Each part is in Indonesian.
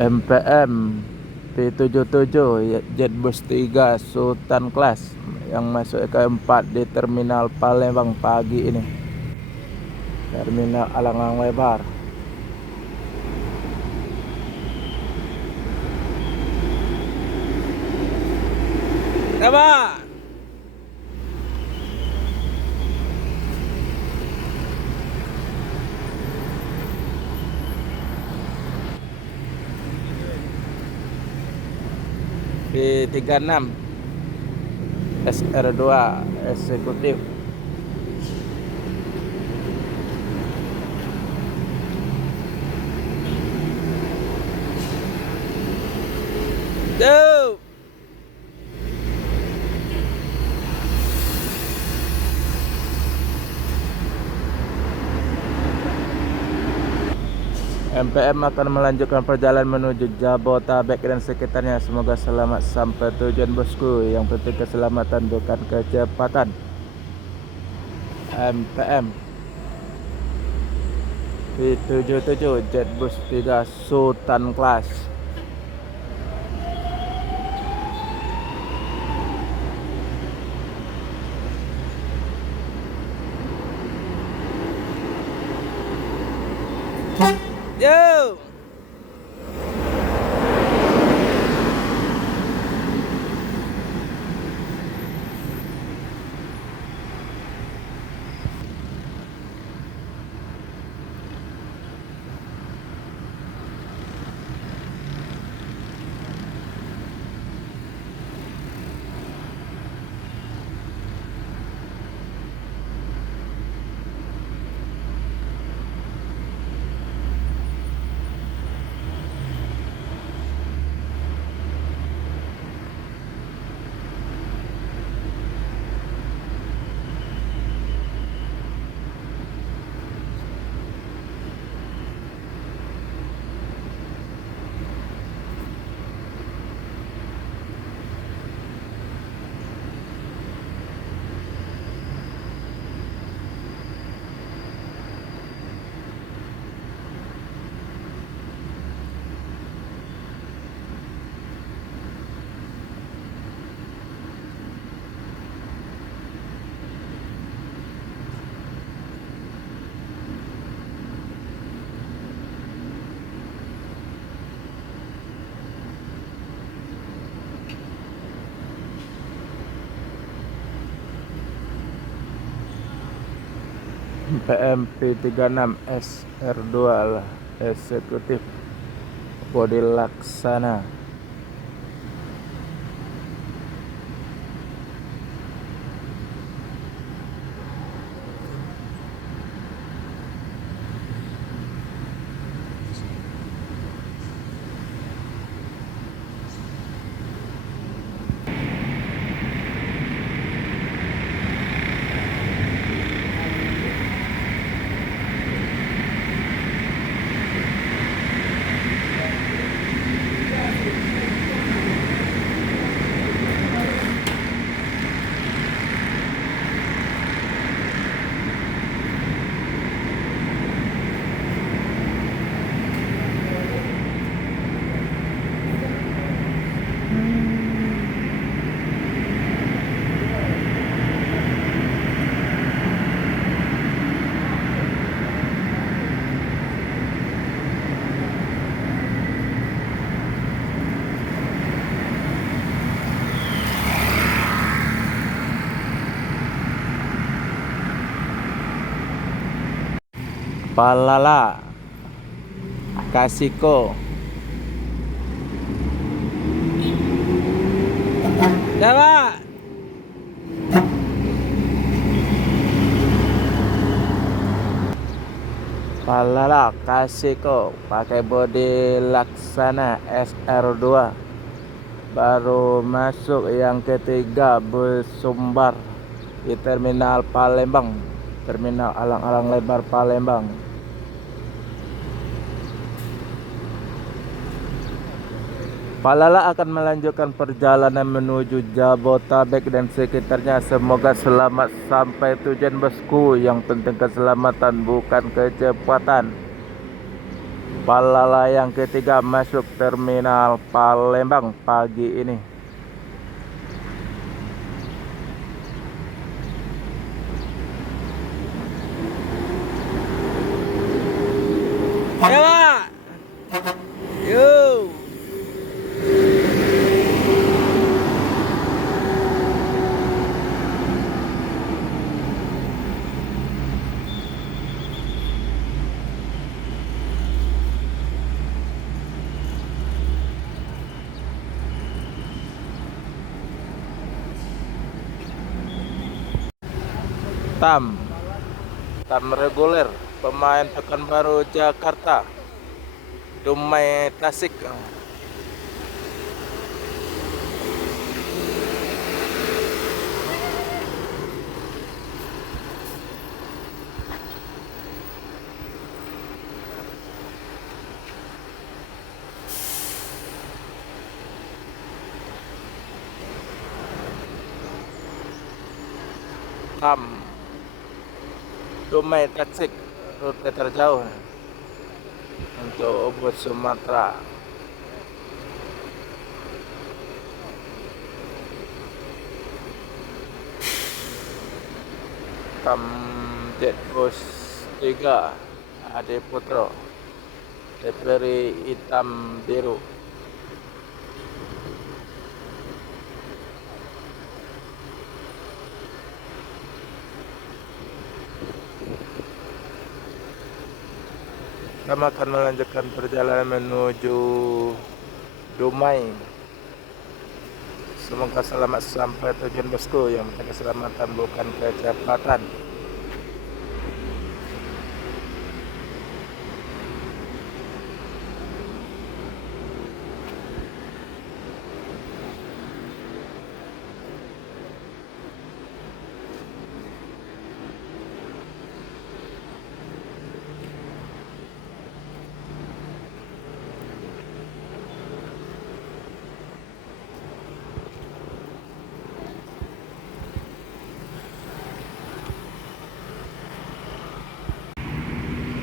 MPM P77 Jetbus 3 Sultan Class yang masuk keempat di Terminal Palembang pagi ini. Terminal Alang-alang Lebar. Apa? P36 SR2 eksekutif. Tuh. MPM akan melanjutkan perjalanan menuju Jabotabek dan sekitarnya. Semoga selamat sampai tujuan bosku. Yang penting keselamatan bukan kecepatan. MPM P77 Jetbus 3 Sultan Class. Yo. PMP 36 SR2 lah eksekutif bodi laksana. Palala Kasiko. Coba. Palala Kasiko pakai bodi laksana SR2. Baru masuk yang ketiga bus Sumbar di Terminal Palembang, Terminal Alang-alang Lebar Palembang. Palala akan melanjutkan perjalanan menuju Jabotabek dan sekitarnya. Semoga selamat sampai tujuan bosku. Yang penting keselamatan bukan kecepatan. Palalayang ketiga masuk terminal Palembang pagi ini. Ya, Pak. Yuk. Tam reguler pemain Pekanbaru Jakarta, Dumai Tasik. Tam Dumai Tasik rute terjauh untuk Ubud Sumatera. Tam Jetbus 3 Ade Putro, DPR hitam biru. Kami akan melanjutkan perjalanan menuju Dumai. Semoga selamat sampai tujuan bosku. Yang penting keselamatan bukan kecepatan.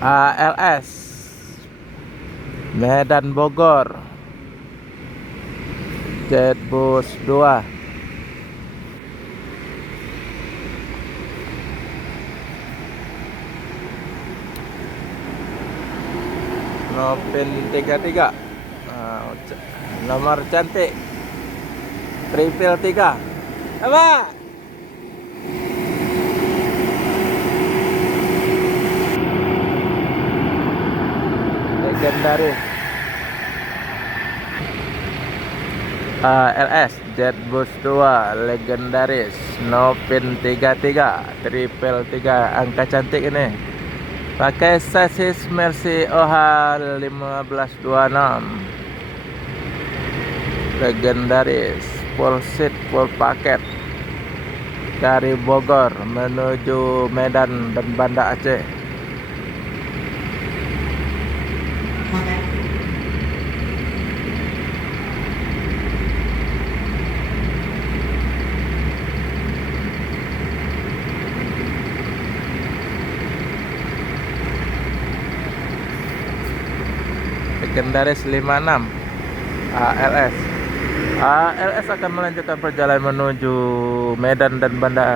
ALS Medan Bogor, Jetbus 2. Nopin 33. Nomor cantik Triple 3. Apa? Legendaris LS Jetbus 2 legendaris Nopin 33 Triple 3, angka cantik ini. Pakai sasis Mercy OH 1526 legendaris, full seat full paket dari Bogor menuju Medan dan Banda Aceh. Legendaris 56 ALS. ALS akan melanjutkan perjalanan menuju Medan dan Banda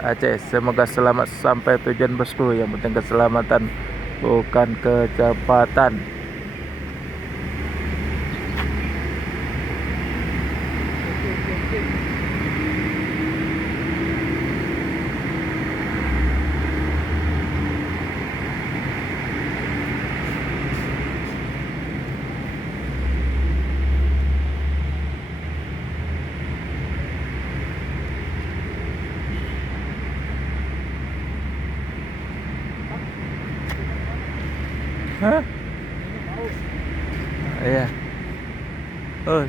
Aceh. Semoga selamat sampai tujuan bosku. Yang penting keselamatan bukan kecepatan. Hah? Iya. Oh.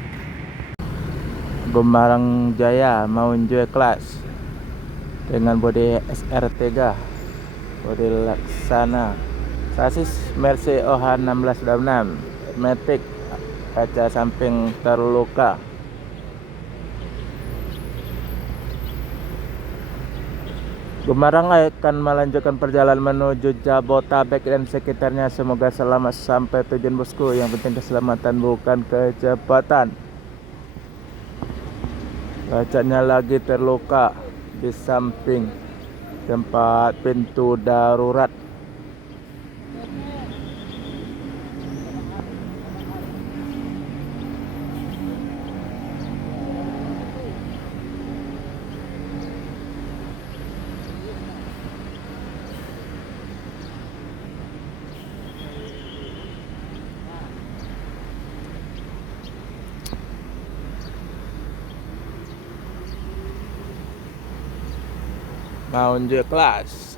Bumarang Jaya mau enjoy class dengan bodi SR3, bodi laksana, sasis Mercy OH 1626, Matic, kaca samping terluka. Gumarang akan melanjutkan perjalanan menuju Jabotabek dan sekitarnya. Semoga selamat sampai tujuan bosku. Yang penting keselamatan bukan kecepatan. Bacanya lagi terluka di samping tempat pintu darurat. Mau unjuk kelas.